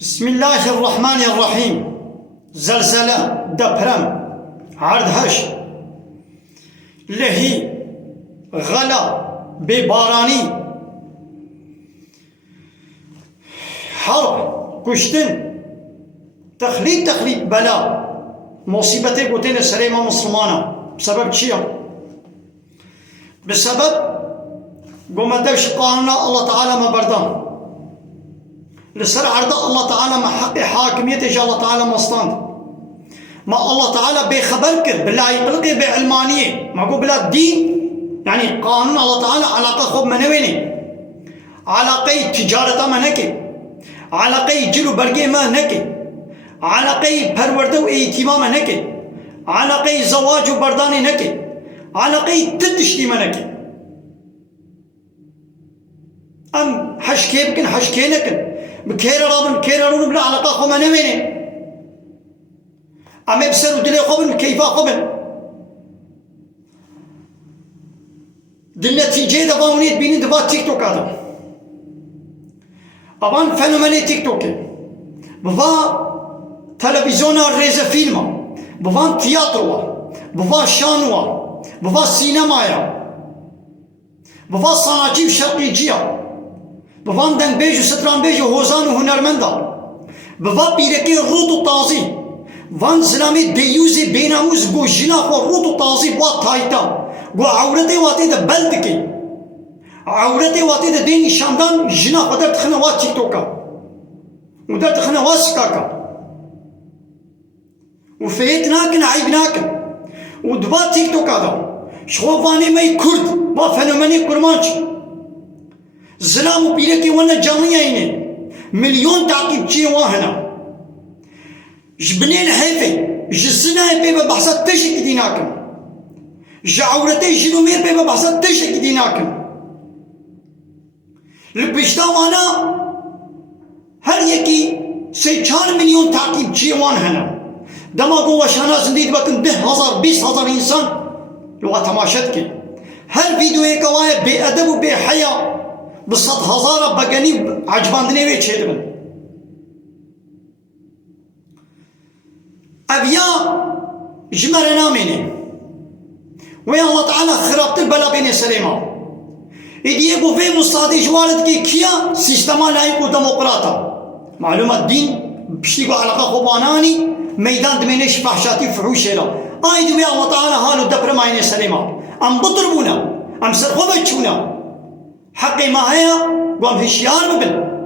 بسم الله الرحمن الرحيم. زلزلة دبرم عردهش لهي غلا بباراني حرب كشتن تخليد بلا مصيبتي قوتين السليمة مسلمانة بسبب شيء بسبب قومتش قانون الله تعالى ما بردان لسر عرض الله تعالى ما حق حاكمية الله تعالى مستند ما الله تعالى بخبر كر بالله يقلقي بعلمانية ما قو بلا دين يعني قانون الله تعالى علاقة خوب منويني علاقة تجارة ما نكي علاقة جلو برقي ما نكي علاقة پرورده و اعتمام نكي علاقة زواج و برداني نكي علاقة تدشتي ما نكي ام حشكي بكن حشكي نكن بكير رابن كير رون بلا علاقة خو ما نويني ام بسر دلي خوبن كيفا خوبن دلتيجه دفاونيت بيني دفا تيك توك هذا ابان فنومني تيك توك بفا تلفزيون ريزه فيلم بفا تياتروا بفا شانوا بفا سينمايا بفا صناعي شرقي جيا بفا دنگ بيج و ستران بيج و هوزان و هنرمندا بفا بيركي رود و تازي وان زلامي ديوزي بيناموز گو جنا خو رود و تازي بوا تايتا گو عورتي واتي ده بلدكي عورتي واتي ده دين شاندان جنا خو در تخنا وا تيك توكا و در تخنا وا سكاكا و فيت ناكن عيب ناكن و دبا تيك توك هذا شغوفاني ماي كرد با فنومني كرمانش زلام و بيركي وانا جامعية ايني مليون تعقيب چي واهنا جبنين حيفي جسنا بيبا بحثات تشك ديناكم جعورتي جنومير بيبا بحثات تشك ديناكم لبشتا وانا هر يكي 4 مليون تعقيب چي واهنا دما قوة شانا زنديد بكن 10,000 20,000 انسان لو تماشت كي هر فيديو يكواي بأدب و بحياة بصد هزار بقني عجبان دنيوي چهد من أبيا جمر ناميني ويا الله تعالى خرابت البلا بين سليما إديه بو في مستعدي جوارد كي كيا سيستما لايكو ديمقراطا معلومات دين بشتيقو علاقة خوباناني ميدان دمينيش فحشاتي فحوشي لا آيد ويا الله تعالى هالو دبر مايني سليما أم بضربونا أم سرخوبة چونا حقي ما هيا قام هشيار ببن